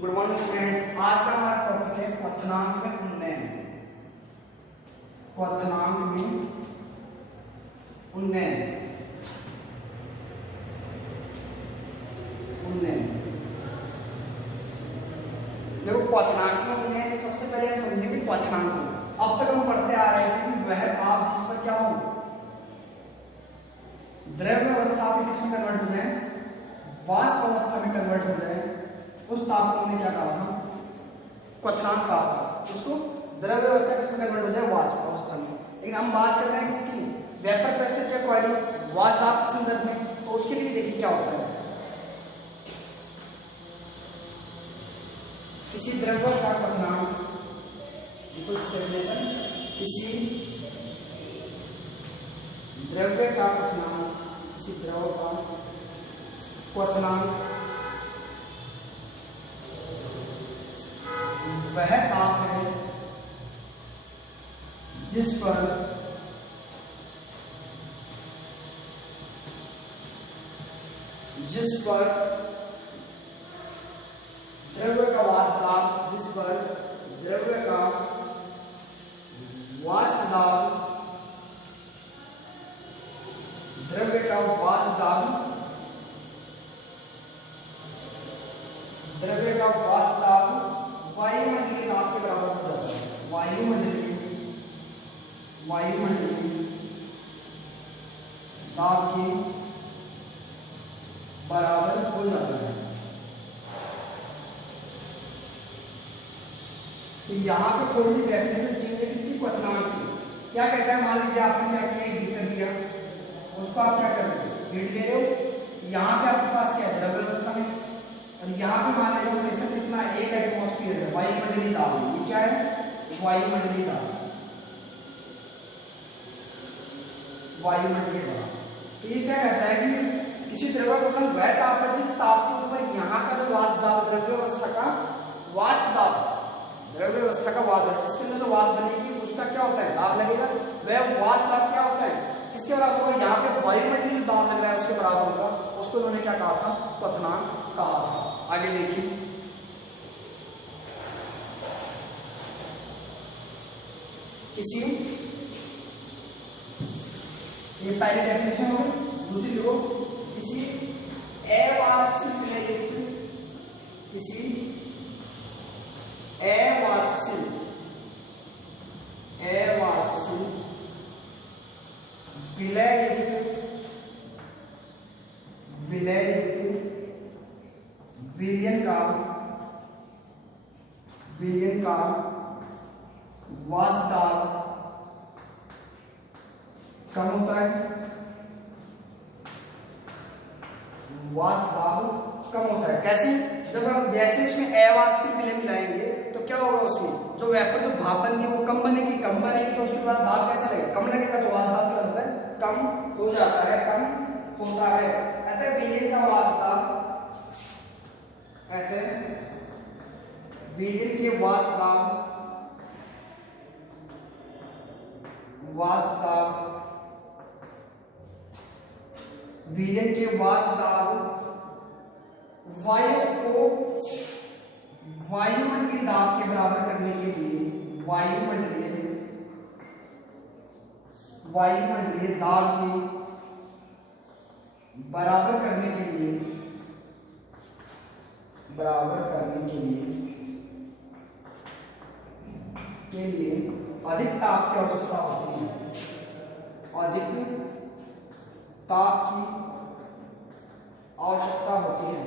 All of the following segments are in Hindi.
Good morning students. आज का हमारा टॉपिक है क्वथनांक में उन्नयन। क्वथनांक में उन्नयन। देखो क्वथनांक में उन्नयन से सबसे पहले हम समझेंगे क्वथनांक को। अब तक हम पढ़ते आ रहे हैं कि वह ताप जिस पर क्या हो, द्रव्य अवस्था में किसमें कन्वर्ट हो जाए, वाष्प अवस्था में कन्वर्ट हो जाए, उस ताप को हमने क्या कहा था, क्वथनांक कहा था। उसको द्रव्य अवस्था किसमें कन्वर्ट हो जाए, वाष्प अवस्था में। लेकिन हम बात कर रहे हैं किसकी, वेपर प्रेशर के अकॉर्डिंग वाष्प दाब के संदर्भ में। तो उसके लिए देखिए क्या होता है, किसी द्रव्य का क्वथनांक, किसी द्रव्य का क्वथनांक, किसी द्रव का क्वथनांक वह ताप है जिस पर द्रव्य का वाष्प दाब, जिस पर द्रव्य का वाष्प दाब, द्रव्य का वाष्प दाब, द्रव्य का वाष्प दाब वायुमंडलीय दाब के बराबर हो जाता है। वायुमंडलीय दाब के बराबर हो जाता है। तो यहाँ पे थोड़ी सी डेफिनेशन चेंज है किसकी, क्वथनांक की। क्या कहता है, मान लीजिए आपने क्या किया, हीट कर दिया, उसको आप क्या करते हो, हीट ले रहे हो। यहाँ पे आपके पास क्या है, द्रव्य अवस्था में, और यहाँ पे मान लीजिए प्रेशर कितना, 1 एटमॉस्फेयर है, वायुमंडलीय दाब है। ये क्या है, वायुमंडलीय दाब, वायुमंडलीय दाब। तो ये क्या कहता है कि किसी द्रव्य का वह ताप है जिस ताप के ऊपर यहाँ का जो वाष्प दाब, द्रव्य अवस्था का वाष्प दाब, द्रव्य अवस्था का वाष्प है, इसके अंदर जो वाष्प बनेगी उसका क्या होता है, दाब लगेगा। वह वाष्प दाब क्या होता है, किसके बराबर होगा, यहाँ पे वायुमंडलीय दाब लग रहा है उसके बराबर होगा। उसको उन्होंने क्या कहा था, क्वथनांक कहा था। आगे देखिए, किसी, ये पहली डेफिनेशन हो गई। दूसरी देखो, किसी अवाष्पशील विलय युक्त, किसी अवाष्पशील विलय युक्त विलयन का वाष्प दाब कम होता है, वाष्प दाब कम होता है। कैसे, जब हम जैसे उसमें अवाष्पशील विलय मिलाएंगे तो क्या होगा, उसमें जो वेपर, जो भाप बनती है वो कम बनेगी तो उसके बाद दाब कैसा लगेगा, कम लगेगा। तो वाष्प दाब क्या होता है, कम हो जाता है, कम होता है। अतः विलयन का वाष्प दाब, विलयन के वाष्प दाब विलयन के वाष्प दाब वायु को वायुमंडलीय दाब के बराबर करने के लिए, वायुमंडलीय दाब के बराबर करने के लिए अधिक ताप की आवश्यकता होती है, अधिक ताप की आवश्यकता होती है,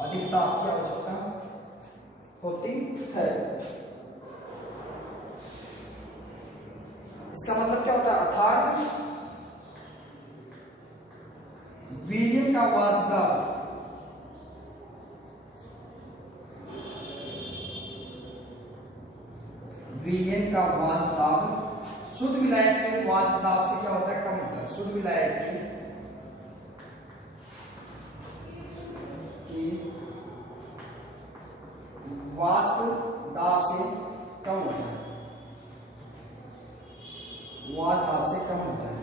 अधिक ताप की आवश्यकता होती है। इसका मतलब क्या होता है, अर्थात विलयन का वाष्प दाब शुद्ध विलायक के वाष्प दाब से क्या होता है, कम होता है। शुद्ध विलायक की वाष्प दाब से कम होता है,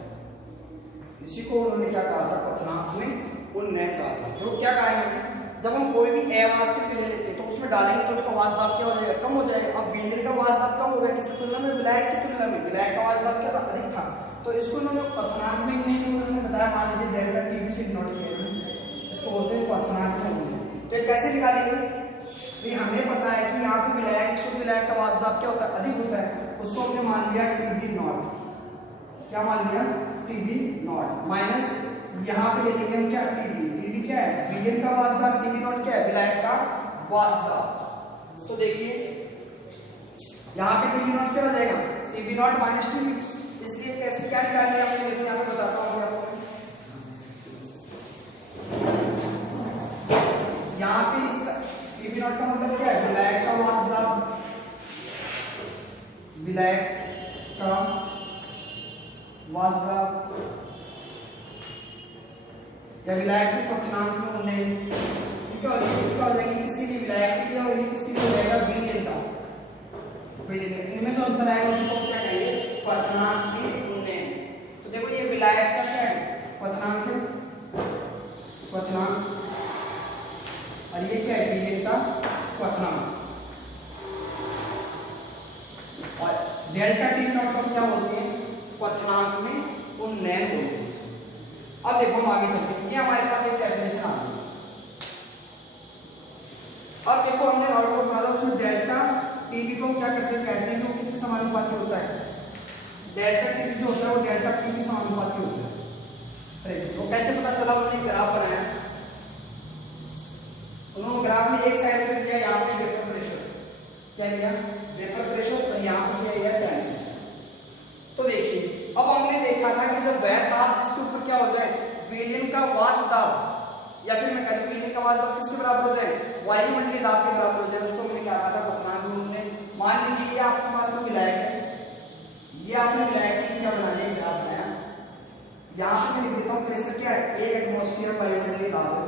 इसी को उन्होंने क्या कहा था, क्वथनांक में उन्नयन कहा था। तो क्या कहा है, जब हम कोई भी अवास्तविक ले लेते हैं तो उसमें डालेंगे तो उसका वाष्प दाब क्या हो जाएगा, कम हो जाएगा। अब विलयन का वाष्प दाब कम हो गया किसकी तुलना में, विलायक की तुलना में। विलायक का वाष्प दाब क्या था, अधिक था, तो इसको उन्होंने क्वथनांक में उन्होंने बताया, मान लीजिए डेल्टा टीबी से नोट किया, इसको बोलते हैं क्वथनांक में उन्नयन। तो ये कैसे निकालेंगे, भाई हमें पता है कि यहाँ पे विलायक, शुद्ध विलायक का वाष्प दाब क्या होता है, अधिक होता है, उसको हमने मान लिया टीबी नॉट। क्या मान लिया, टीबी नॉट, माइनस यहाँ पे ले लेंगे हम क्या, टीबी। टीबी क्या है, विलयन का वाष्प दाब, टीबी नॉट क्या है, विलायक का वाष्प दाब। तो देखिए यहाँ पे टीबी नॉट क्या हो जाएगा, टीबी नॉट माइनस टीबी। इसलिए कैसे क्या निकालना है आपको, देखिए यहाँ पे बताता हूँ आपको। यहाँ पे इसका टीबी नॉट का मतलब क्या है, विलायक का वाष्प दाब, विलायक का वाष्प दाब या विलायक के क्वथनांक में उन्नयन। ठीक है, और ये किसका हो जाएगी, किसी भी विलायक के लिए, और ये किसके लिए हो जाएगा, विलयन का। इनमें जो अंतर आएगा उसको क्या कहेंगे, क्वथनांक में उन्नयन। तो देखो ये विलायक का क्या है, क्वथनांक है, क्वथनांक, और ये क्या है, विलयन का क्वथनांक। और डेल्टा टी नॉट को क्या बोलते हैं, क्वथनांक में उन्नयन बोलते हैं। अब देखो हम आगे चलते हैं, ये हमारे पास एक डेफिनेशन आ गई। अब देखो हमने नॉट को पढ़ा, उसमें डेल्टा टीबी को क्या करते हैं, कहते हैं कि वो किसके समानुपाती होता है, डेल्टा टीबी जो होता है वो डेल्टा पी के समानुपाती होता है। तो कैसे पता चला, उन्होंने ग्राफ बनाया, उन्होंने ग्राफ में एक साइड में दिया यहाँ पे वेपर प्रेशर, क्या दिया, वेपर प्रेशर, और यहाँ पे दिया टेम्परेचर। तो देखिए अब हमने देखा था कि जब वह ताप जिसके ऊपर क्या हो जाए, विलयन का वाष्प दाब, या फिर मैं कहता हूं विलयन का वाष्प दाब किसके बराबर हो जाए, वायुमंडलीय दाब के बराबर हो जाए, उसको मैंने क्या कहा था, क्वथनांक में उन्नयन। मान लीजिए ये आपके पास में विलायक है, ये आपने विलायक के लिए क्या बना लिया, ग्राफ बनाया। यहाँ पे मैं लिख देता हूँ प्रेशर क्या है, 1 एटमॉस्फेयर वायुमंडलीय दाब है।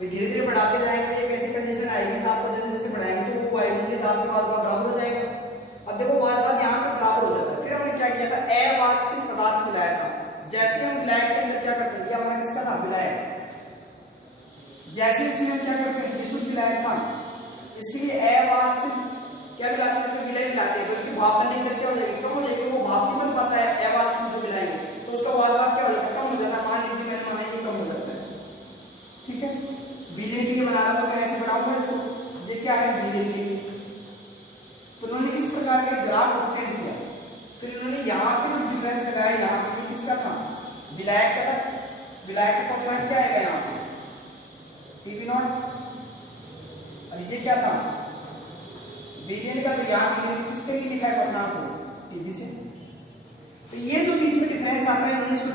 धीरे धीरे बढ़ाते जाएंगे, एक ऐसी कंडीशन आएगी ताप को जैसे जैसे बढ़ाएंगे तो वो वायुमंडलीय दाब के वाष्प दाब बराबर हो जाएगा। अब देखो वाष्प दाब यहाँ पे बराबर हो जाता है। फिर हमने क्या किया था, अवाष्पशील पदार्थ मिलाया था। जैसे हम विलायक के अंदर क्या करते हैं, ये हमारा किसका था, विलायक। जैसे इसमें हम क्या करते हैं, शुद्ध विलायक था, इसके लिए अवाष्पशील क्या मिलाते हैं, इसमें विलयन मिलाते हैं, तो उसकी भाप बनने की दर क्या हो जाएगी, कम हो जाएगी। वो भाप नहीं बन पाता है अवाष्पशील जो विलायक है, तो उसका वाष्प दाब क्या हो जाता है, कम हो जाता है। मान लीजिए मैंने माना ये कम हो जाता है, ठीक है। विलयन के लिए बनाना तो मैं ऐसे बनाऊंगा इसको, ये क्या है, विलयन के लिए। तो उन्होंने किस प्रकार का ग्राफ ऑब्टेन किया, फिर उन्होंने यहाँ पे जो डिफरेंस लगाया, यहाँ पे किसका था, विलायक का था। विलायक का क्वथनांक क्या आएगा यहाँ पे, टीबी नॉट, और ये क्या था, विलयन का। तो यहाँ विलयन किसके लिए लिखा है क्वथनांक को, टीबी से। तो ये जो बीच में डिफरेंस आता है, उन्होंने इसको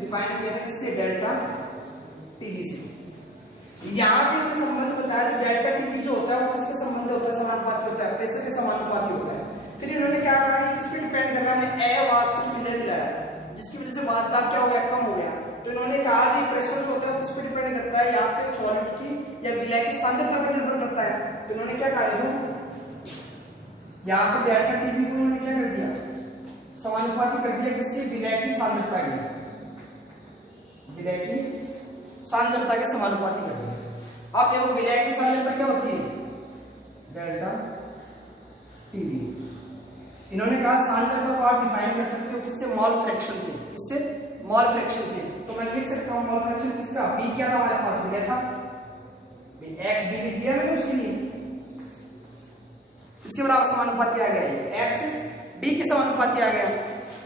डिफाइन किया था किससे, डेल्टा टीबी से। यहाँ से हमने संबंध बताया, तो डेल्टा टीबी जो होता है वो किसके संबंध होता है, समानुपाती होता है, प्रेशर के समानुपाती होता है। फिर इन्होंने क्या कहा, किस पे डिपेंड करना है, अवाष्पशील विलयन मिलाया, जिसकी वजह से वाष्प दाब क्या हो गया, कम हो गया। तो इन्होंने कहा कि प्रेशर जो होता है वो किस पे डिपेंड करता है, यहाँ पे सॉलिड की या विलायक की सांद्रता पर निर्भर करता है। तो इन्होंने क्या कहा, यहाँ पे डेल्टा टीबी को इन्होंने क्या कर दिया, समानुपाती कर दिया किसके, विलायक की सांद्रता के, विलायक की सांद्रता के समानुपाती कर दिया। अब देखो विलायक की सांद्रता क्या होती है, डेल्टा टीबी। इन्होंने कहा सांद्रता को आप डिफाइन कर सकते हो किससे, मॉल फ्रैक्शन से, किससे, मॉल फ्रैक्शन से। तो मैं लिख सकता हूं मॉल फ्रैक्शन किसका, बी क्या था हमारे पास, मिला था एक्स बी लिख दिया मैंने, उसके लिए इसके बराबर समानुपाती आ गया, एक्स डी के समानुपाती आ गया।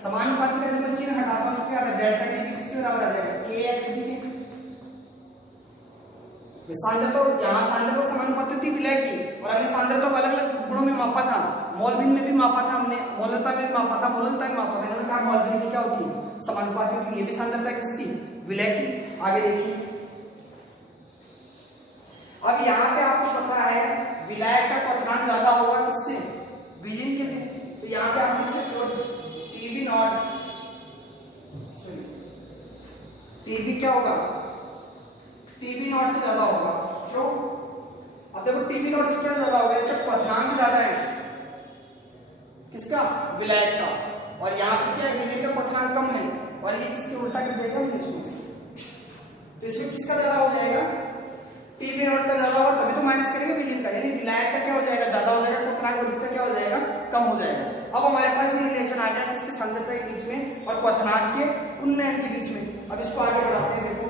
समानुपाती का जब मैं चिन्ह हटाता हूं तो क्या आता है, डेल्टा टी किसके बराबर आ जाएगा, के एक्स बी के। सांद्रता, यहाँ सांद्रता समानुपाती होती है विलय की, और हमने सांद्रता को अलग अलग गुणों में मापा था, मोलभिन्न में भी मापा था हमने, मोलता में भी मापा था, मोलता में मापा था। इन्होंने कहा मोलभिन्न की क्या होती है, समानुपाती होती है। ये भी सांद्रता किसकी, विलय की। आगे देखिए, अब यहाँ पे आपको पता है विलायक का क्वथनांक ज्यादा होगा किससे, विलयन के से। तो यहाँ पे आप लिख सकते हो टीबी नॉट, टीबी क्या होगा, टीबी नॉट से ज्यादा होगा। क्यों, अब देखो टीबी नॉट से क्या ज्यादा होगा, इसका क्वथनांक ज्यादा है किसका, विलायक का, और यहाँ पे क्या है, विलयन का क्वथनांक कम है, और ये किसके उल्टा कर देगा इसको, तो इसमें किसका ज्यादा हो जाएगा, टीबी नोट का ज्यादा होगा तभी तो माइनस करेंगे विलीन का, यानी विलायक का क्या हो जाएगा, ज्यादा हो जाएगा, क्वथनांक और इसका क्या हो जाएगा, कम हो जाएगा। अब हमारे पास ये रिलेशन आ गया किसके सांद्रता के बीच में और क्वथनांक के उन्नयन के बीच में। अब इसको आगे बढ़ाते हैं। देखो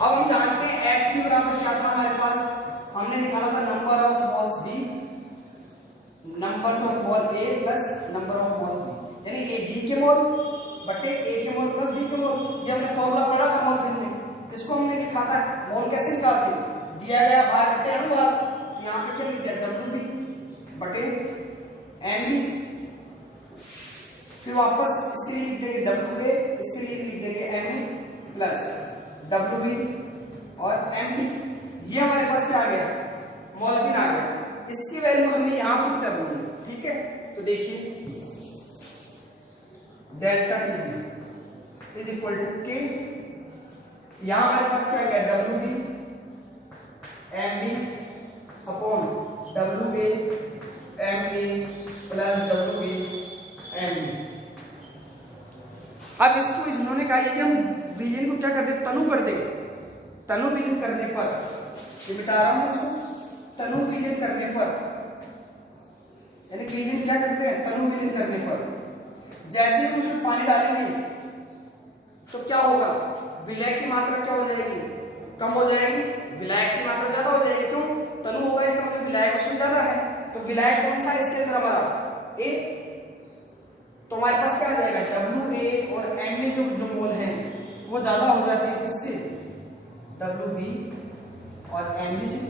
अब हम जानते हैं x भी बराबर क्या था हमारे पास, हमने निकाला था number of moles b, number of mole a plus number of mole b, यानी a b के मोल बटे a के मोल प्लस b के मोल। ये हमने फॉर्मूला पढ़ा था मोल में, इसको हमने लिखा था मोल कैसे निकालते हैं, दिया गया भार बटे अनुभार, यहाँ पे क्या लिख दिया WB बटे MB, फिर वापस इसके लिए लिख देंगे WA, इसके लिए लिख देंगे MB प्लस WB और MB। ये हमारे पास क्या आ गया, मोलबिन आ गया, इसकी वैल्यू हमने यहां पुट करनी है, ठीक है। तो देखिए delta TB is equal to K, यहां हमारे पास क्या आ गया WB MB upon WA MA plus WB MB। अब इसको इन्होंने कहा कि हम विलीन को क्या कर दे, तनु कर दे, तनु विलीन करने पर, ये मिटा रहा हूं इसको, तनु विलीन करने पर, यानी विलीन क्या करते हैं, तनु विलीन करने पर जैसे ही उसमें पानी डालेंगे तो क्या होगा, विलय की मात्रा क्या हो जाएगी, कम हो जाएगी, विलायक की मात्रा ज्यादा हो जाएगी। क्यों, तनु होगा इसका मतलब विलायक उसमें ज्यादा है, तो विलायक कौन सा है इसके अंदर हमारा A, तो हमारे पास क्या आ जाएगा WA और MA जो मोल हैं वो ज्यादा हो जाते हैं किससे, WB और MB से।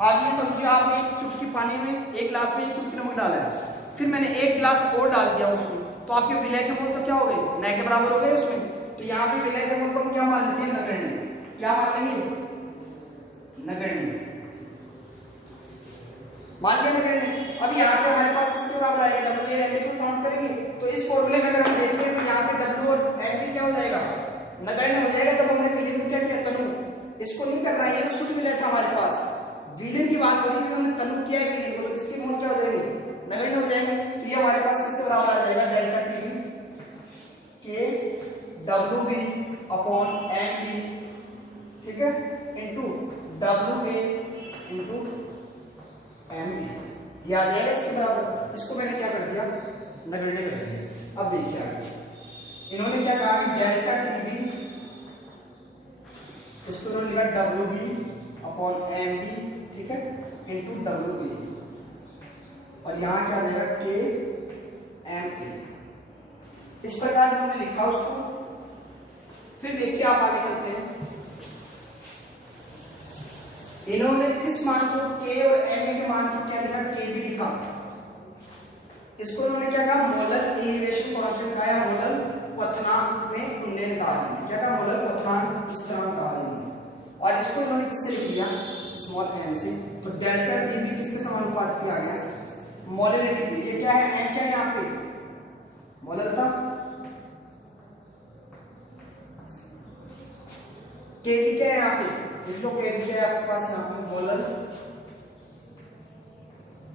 आप ये समझिए आपने एक चुटकी पानी में, एक गिलास में एक चुटकी नमक डाला है, फिर मैंने एक गिलास और डाल दिया उसमें, तो आपके विलय के मोल तो क्या हो गए, नए के बराबर हो गए उसमें। तो यहाँ पे विलय के मोल को हम क्या मान लेते हैं, नगण्य। क्या मान लेंगे, नगण्य मान लिया नगण्य। अब यहाँ पे हमारे पास किसके बराबर आएगा, WA और MA को काउंट करेंगे, तो इस फॉर्मूले में अगर हम देखते हैं तो यहाँ पे W और MB क्या हो जाएगा, नगण्य हो जाएगा। जब हमने विलीन को क्या किया, तनु, इसको नहीं कर रहा है, ये तो शुद्ध विलय था हमारे पास, विलीन की बात हो रही है, हमने तनु किया है विलीन को, तो इसके मोल क्या हो जाएंगे, नगण्य हो जाएंगे। तो ये हमारे पास किसके बराबर आ जाएगा, डेल्टा TB के WB अपॉन MB, ठीक है, इनटू WA इनटू MB, ये आ जाएगा इसके बराबर। इसको मैंने क्या कर दिया, नगण्य कर दिया। अब देखिए आगे इन्होंने क्या कहा कि डेल्टा TB, इसको इन्होंने लिखा WB अपॉन MB, ठीक है, इनटू WA, और यहाँ क्या आ जाएगा KMA। इस प्रकार हमने लिखा उसको। फिर देखिए आप आगे चलते हैं, इन्होंने इस मान को K और MA के मान को क्या लिखा, KB लिखा। इसको उन्होंने क्या कहा, मोलर एलिवेशन कांस्टेंट कहा है, मोलर क्वथनांक में उन्नयन कहा है, क्या कहा, मोलर क्वथनांक स्थिरांक कहा है। और इसको इन्होंने किससे लिख दिया, स्मॉल m से। तो डेल्टा TB किसके समानुपात किया गया, मोलरिटी की। ये क्या है, m क्या है यहाँ पे, मोलरता, KB क्या है यहाँ पे, इसको KB क्या है आपके पास यहाँ पे, मोलर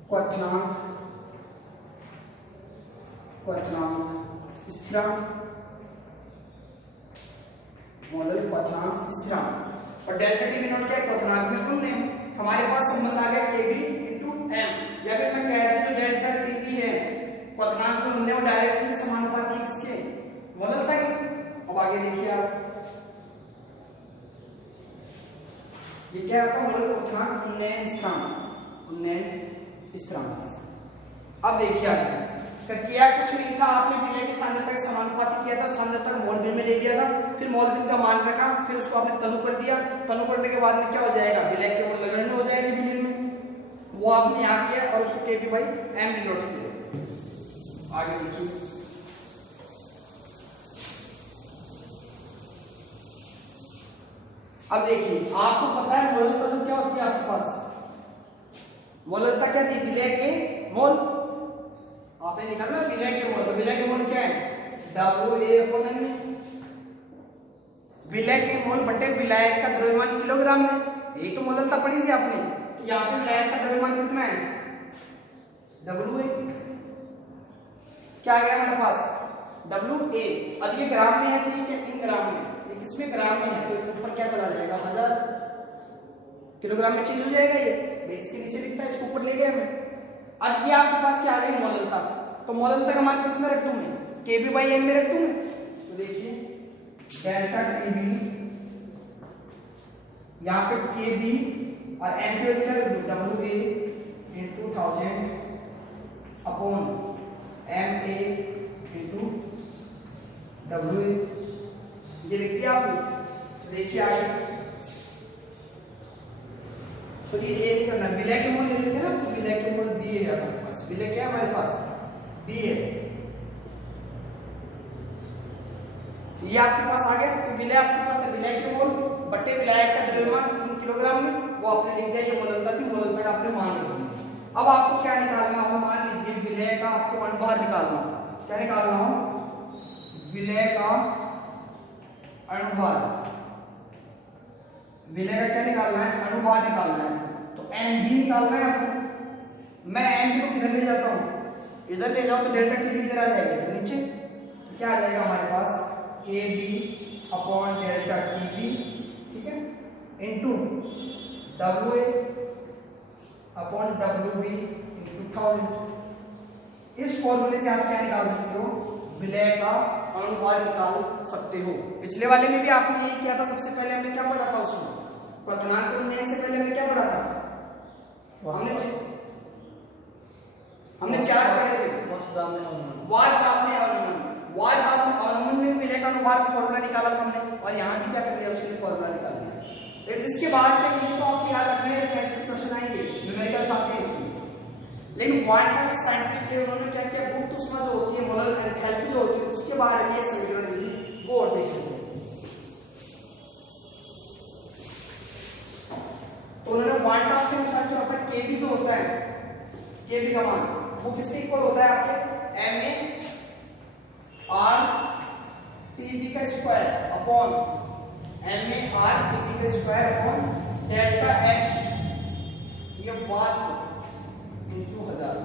क्वथनांक, क्वथनांक स्थिरांक, मोलर क्वथनांक स्थिरांक। और डेल्टा TB नोट क्या है, क्वथनांक में उन्नयन। हमारे पास संबंध आ गया KB इनटू m, या फिर मैं कह दूं जो डेल्टा TB है क्वथनांक में उन्नयन डायरेक्टली समानुपाती किसके, मोलरता के। अब आगे देखिए आप, ये क्या है आपका मोलर क्वथनांक उन्नयन स्थिरांक, उन्नयन स्थिरांक। अब देखिए आगे किया कुछ नहीं था, आपने विलय की सांद्रता के समानुपाती किया था, सांद्रता को मोलबिन में ले लिया था, फिर मोलबिन का मान रखा, फिर उसको आपने तनु कर दिया। तनु करने के बाद में क्या हो जाएगा, विलय के मोल नगण्य हो जाएगा विलीन में, वो आपने यहाँ किया और उसको KB बाई MB नोट किया। आगे देखिए, अब देखिए आपको पता है मोलरता जो क्या होती है आपके पास, मोलरता क्या थी, विलय के मोल। आपने लिखा ना विलय के मोल, तो विलय के मोल क्या है, WA अपॉन MA, विलय के मोल बटे विलायक का द्रव्यमान किलोग्राम में, यही तो मोलरता पढ़ी थी आपने। तो यहाँ पे विलायक का द्रव्यमान कितना है, WA, क्या आ गया हमारे पास WA। अब ये ग्राम में है तो ये क्या इन ग्राम में, ये किसमें ग्राम में है तो ऊपर क्या चला जाएगा 1000 किलोग्राम में चेंज हो जाएगा। ये बेस के नीचे लिखता है, इसको ऊपर ले गए हमें। अब ये आपके पास क्या आ गई मोललता, तो मोललता का मान किस में रख दूं मैं kb/m में रख दूं मैं। तो देखिए डेल्टा kb, यहाँ पे kb और m पे लिखा WA into 1000 upon MA into WA, ये लिख दिया आपने। देखिए आगे तो ये ए नहीं करना, विलय के मोल ले लेते हैं ना, तो विलय के मोल बी है हमारे पास। विलय क्या है हमारे पास बी है, ये आपके पास आ गया। तो विलय आपके पास है, विलय के मोल बट्टे विलायक का द्रव्यमान किलोग्राम में, वो आपने लिख दिया। ये मोललता थी, मोललता का आपने मान लिया। अब आपको क्या निकालना हो, मान लीजिए विलय का आपको अणुभार निकालना हो। क्या निकालना हो, विलय का अणुभार, विलय का क्या निकालना है अणुभार निकालना है। तो Nb निकालना है आपको। मैं Nb को किधर ले जाता हूं, इधर ले जाओ तो डेल्टा Tb किधर आ जाएगा, तो नीचे क्या आ जाएगा हमारे पास Kb अपॉन डेल्टा Tb, ठीक है, into WA upon WB into 1000। इस फॉर्मूले से आप क्या निकाल सकते हो, विलय का अणुभार निकाल सकते हो। पिछले वाले में भी आपने ये किया था, सबसे पहले हमने क्या पढ़ा था उसमें, क्वथनांक उन्नयन से पहले हमने क्या पढ़ा था, हमने 4 पढ़े थे, वाष्प में अवनमन में विलय का अणुभार का फॉर्मूला निकाला था हमने, और यहाँ भी क्या कर लिया उसके लिए फॉर्मूला निकाल लिया। इसके बाद ये तो आपको याद रखना है, क्वेश्चन आएंगे न्यूमेरिकल्स आते हैं इसमें। लेकिन क्वांटम साइंटिस्ट थे, उन्होंने क्या किया, गुप्त ऊष्मा जो होती है, मोलर एंथैल्पी जो होती है, उसके बारे में एक समीकरण दी, वो और देख लेते हैं। तो उन्होंने क्वांटम के अनुसार क्या होता है, केबी जो होता है, केबी का मान वो किसके इक्वल होता है आपके एम ए आर टीबी का square upon M A R TB का स्क्वायर अपॉन डेल्टा एच, ये वाष्प इनटू 1000।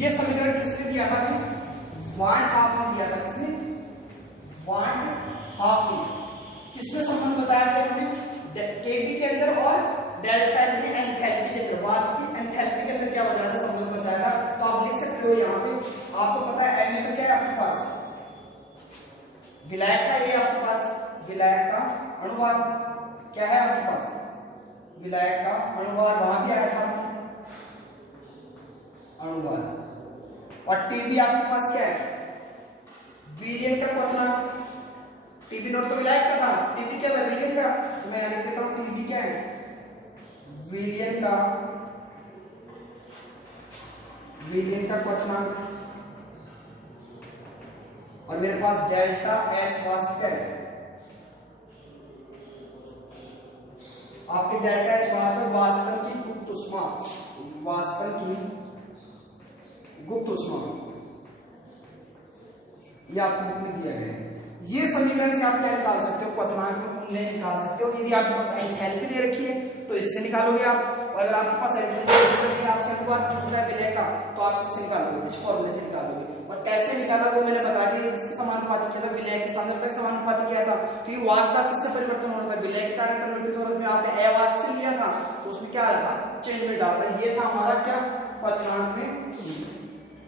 ये समीकरण किसने दिया था, वान हाफ ने दिया था। किसने, वान हाफ ने। किसमें संबंध बताया था हमने, केबी के अंदर और डेल्टा एच के एंथैल्पी के अंदर, वाष्प की एंथैल्पी के अंदर क्या बताया था, संबंध बताया था। तो आप लिख सकते हो यहाँ पे, आपको पता है एम ए तो क्या है आपके पास, विलायक का, ये आपके पास विलायक का अणुभार क्या है आपके पास, विलायक का अणुभार, वहां भी आया था अणुभार। और टीबी आपके पास क्या है, विलयन का क्वथनांक। टीबी नोट तो विलायक का था, टीबी क्या था विलयन का, तो मैं लिख देता हूं टीबी क्या है, विलयन का क्वथनांक। और मेरे पास डेल्टा एच वाष्प क्या है, आपके डेल्टा एच वाष्पन की गुप्त ऊष्मा, वाष्पन की गुप्त ऊष्मा, ये आपको बुक में दिया गया है। ये समीकरण से आप क्या निकाल सकते हो, क्वथनांक में उन्नयन निकाल सकते हो। यदि आपके पास एंथैल्पी दे रखी है तो इससे निकालोगे आप, और अगर आपके पास एंथैल्पी आपसे अणुभार पूछता है विलय का, तो आप इससे निकालोगे, इस फॉर्मूले से निकालोगे। और कैसे निकाला वो मैंने बता दिया, किसके समानुपाती किया था, विलय के सांद्रता के समानुपाती किया था। क्योंकि वाष्प किससे परिवर्तन हो रहा था, विलय के कारण परिवर्तित हो रहा था। आपने अवाष्प से लिया था तो उसमें क्या आया था, चेंज में डालता। ये था हमारा क्या, क्वथनांक में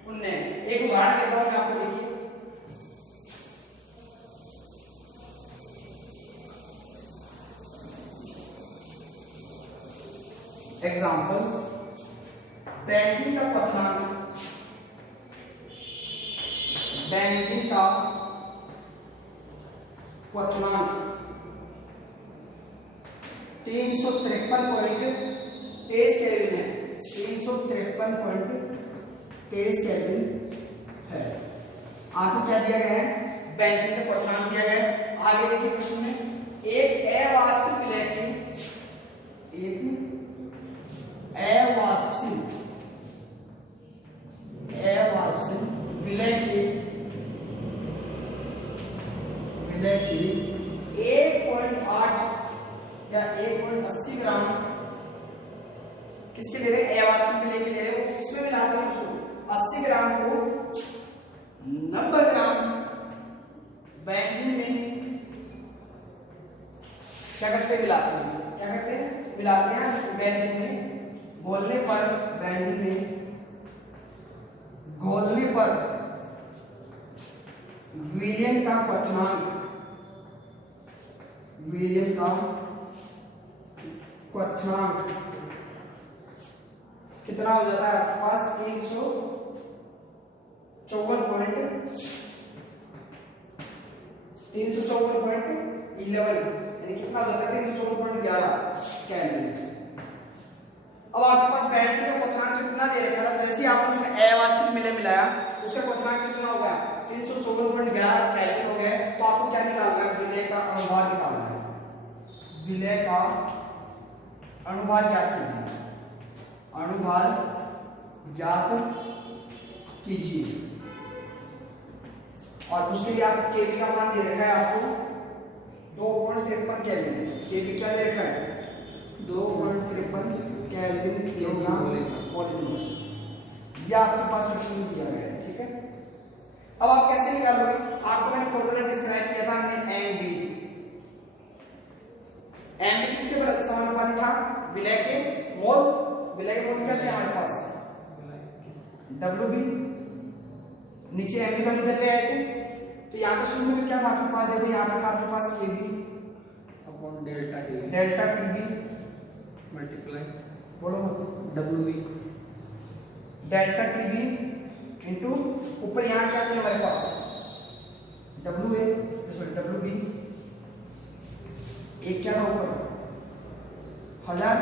उन्नयन। एक उदाहरण देता हूं मैं आपको, देखिए एग्जाम्पल, बेंजीन का क्वथनांक, बेंजीन का क्वथनांक 353.23 केल्विन है, 353.23 केल्विन है। आपको क्या दिया गया है, बेंजीन का क्वथनांक दिया गया है। आगे देखिए क्वेश्चन में, एक अवाष्प विलय की, एक अवाष्पशील विलय की 1.8 या 1.80 ग्राम किसके ले रहे हैं, अवाष्प विलय के ले रहे हो, किसमें मिलाते हैं उसको, 80 ग्राम को 90 ग्राम बेंजीन में क्या करते हैं, मिलाते हैं। क्या करते हैं, मिलाते हैं बेंजीन में। घोलने पर बेंजीन में घोलने पर विलयन का क्वथनांक कितना हो जाता है आपके पास, 354.11 यानी कितना हो जाता है, 354.11 केल्विन। अब आपके पास बेंजीन का क्वथनांक कितना दे रखा था, जैसे ही आपने उसमें अवाष्टिक मिलाया उसका क्वथनांक कितना हो गया, 354.11 केल्विन हो गया। तो आपको क्या निकालना है, विलय का अनुभार निकालना है। विलय का अनुभार ज्ञात कीजिए, अनुभार ज्ञात कीजिए। और उसके लिए आपको केवी का मान दे रखा है, आपको 2.53 केल्विन। केवी क्या दे रखा है, 2.53 केल्विन किलोग्राम मॉलिक्यूल। ये आपके पास क्वेश्चन दिया गया है, ठीक है। अब आप कैसे निकालोगे, आपको मैंने फॉर्मूला डिस्क्राइब किया था, हमने एम बी किसके समानुपाती था, विलय के मोल। विलय के मोल क्या थे हमारे पास, डब्ल्यू बी, नीचे एम बी का इधर ले आए थे। तो यहाँ पे शुरू में क्या था आपके पास, देखो यहाँ पे था आपके पास के B upon delta T B multiply, बोलो W B, delta T B into ऊपर यहाँ क्या थे हमारे पास, W A sorry W B, एक क्या था ऊपर 1000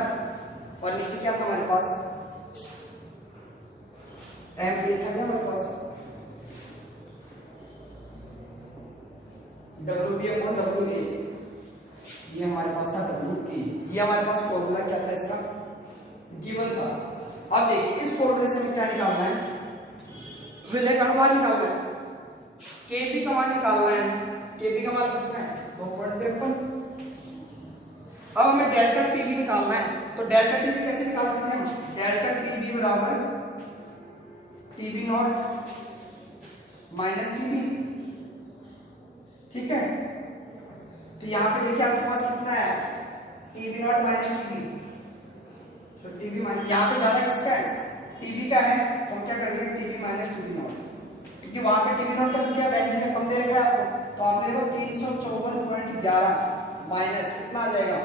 और नीचे क्या था हमारे पास, एम ए था क्या हमारे पास, W B upon W A, ये हमारे पास था डब्ल्यू ए। ये हमारे पास फॉर्मूला क्या था, इसका गिवन था। अब देखिए इस फॉर्मूले से हमें क्या निकालना है, विलय का अनुभार निकालना है, केबी का मान निकालना है। केबी का मान कितना है, 2.53। अब हमें डेल्टा टीबी निकालना है। तो डेल्टा टीबी कैसे निकालते थे हम, डेल्टा टीबी बराबर टीबी नॉट माइनस टीबी, ठीक है। तो यहाँ पे देखिए आपके पास कितना है, टीबी नॉट माइनस टीबी, तो टीबी माइनस, यहाँ पे ज्यादा किसका है, टीबी का है। तो हम क्या करेंगे, टीबी माइनस टीबी नॉट, क्योंकि वहां पे टीबी नॉट का तो क्या बेंजीन में कम दे रखा है आपको। तो आपने देखो 354.11 माइनस कितना आ जाएगा,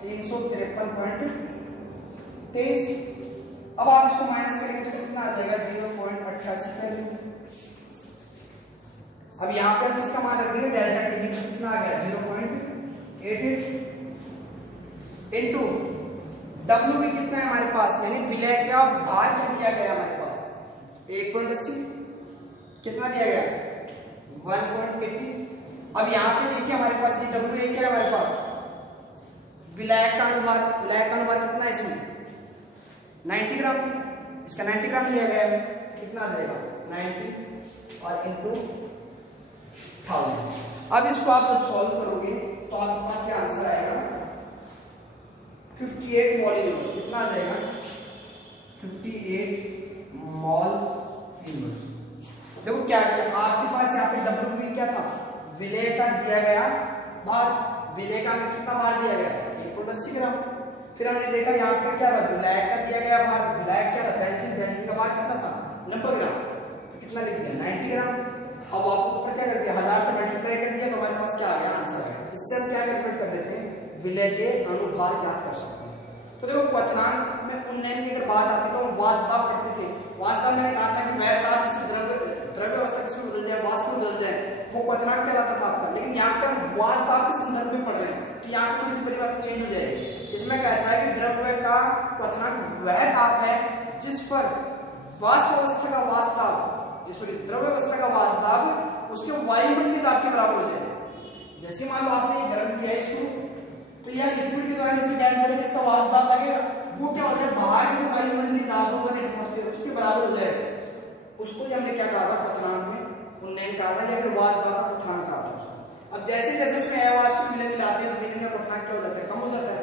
353.23। अब आप इसको माइनस करेंगे तो कितना आ जाएगा, 0.88 केल्विन। अब यहाँ पे हम इसका मान रखेंगे, डेल्टा टीबी कितना आ गया, 0.88 इनटू डब्ल्यू भी कितना है हमारे पास, यानी विलय का भार क्या दिया गया हमारे पास, 1.80, कितना दिया गया, 1.80। अब यहाँ पे देखिए हमारे पास ये डब्ल्यू ए क्या है हमारे पास, विलायक का अनुभार। विलायक का अनुभार कितना है इसमें, 90 ग्राम। इसका 90 ग्राम दिया गया है, कितना आ जाएगा 90 और इनटू 1000। अब इसको आप जब सॉल्व करोगे तो आपके पास क्या आंसर आएगा, 58 मॉल इनवर्स। कितना आ जाएगा, 58 मॉल इनवर्स। देखो क्या किया आपके पास, यहाँ पे डब्ल्यू बी क्या था, विलय का दिया गया भार। विलय का में कितना भार दिया गया, 1.80 ग्राम। फिर हमने देखा यहाँ पे क्या था, विलायक का दिया गया भार। विलायक क्या था, बेंजीन। बेंजीन का भार कितना था, 90 ग्राम। कितना लिख दिया, 90 ग्राम। अब आप ऊपर क्या कर दिया, 1000 से मल्टीप्लाई कर दिया, तो हमारे पास क्या आ गया, आंसर आ गया। इससे हम क्या कैलकुलेट कर लेते हैं, विलय के अनुभार ज्ञात कर सकते हैं। तो देखो क्वथनांक में उन्नयन की अगर बात आती है तो हम वाष्प दाब पढ़ते थे। वाष्प दाब मैंने कहा था कि वह दाब जिससे द्रव्य अवस्था किसमें बदल जाए, वाष्प में बदल जाए, वो क्वथनांक कहलाता था आपका। लेकिन यहाँ पे हम वाष्प दाब के संदर्भ में पढ़ रहे हैं, तो यहाँ पे थोड़ी सी परिभाषा चेंज हो जाएगी। इसमें कहता है कि द्रव्य का क्वथनांक वह ताप है जिस पर वाष्प अवस्था का वाष्प दाब, द्रव्य अवस्था का वाष्प दाब उसके वायुमंडलीय दाब के बराबर हो जाए। जैसे मान लो आपने गर्म किया इसको, तो यह लिक्विड के दौरान इसमें गैस बढ़ेगी, इसका वाष्प दाब लगेगा, वो क्या हो जाए, बाहर के वायुमंडलीय दाब होगा एटमॉस्फेयर, उसके बराबर हो जाए। उसको हमने क्या कहा था, क्वथनांक में उन्नयन कहा था, या फिर वाष्प दाब का क्वथनांक कहा था उसको। अब जैसे जैसे उसमें अवाष्पिक विलय मिलाते हैं तो देखने का क्वथनांक क्या हो जाता है, कम हो जाता है,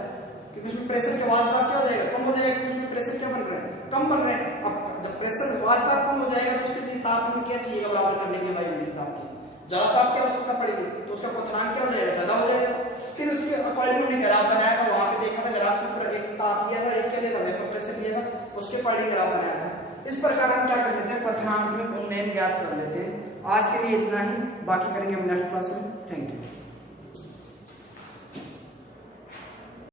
क्योंकि उसमें प्रेशर के वाष्प दाब क्या हो जाएगा, कम हो जाएगा, क्योंकि उसमें प्रेशर क्या बन रहा है, कम बन रहे हैं। अब जब प्रेशर वाष्प दाब कम हो जाएगा तो उसके लिए ताप हमें क्या चाहिए बराबर करने के लिए वायुमंडलीय ताप की ज्यादा ताप की आवश्यकता पड़ेगी, तो उसका क्वथनांक क्या हो जाएगा, ज्यादा हो जाएगा। फिर उसके अकॉर्डिंग हमने ग्राफ बनाया था, वहां पे देखा था ग्राफ किस प्रकार, एक ताप लिया था, एक क्या लिया था, वेपर प्रेशर लिया था, उसके अकॉर्डिंग ग्राफ बनाया था। इस प्रकार हम क्या कर लेते हैं, क्वथनांक में उन्नयन ज्ञात कर लेते हैं। आज के लिए इतना ही, बाकी करेंगे हम नेक्स्ट क्लास में। Thank you.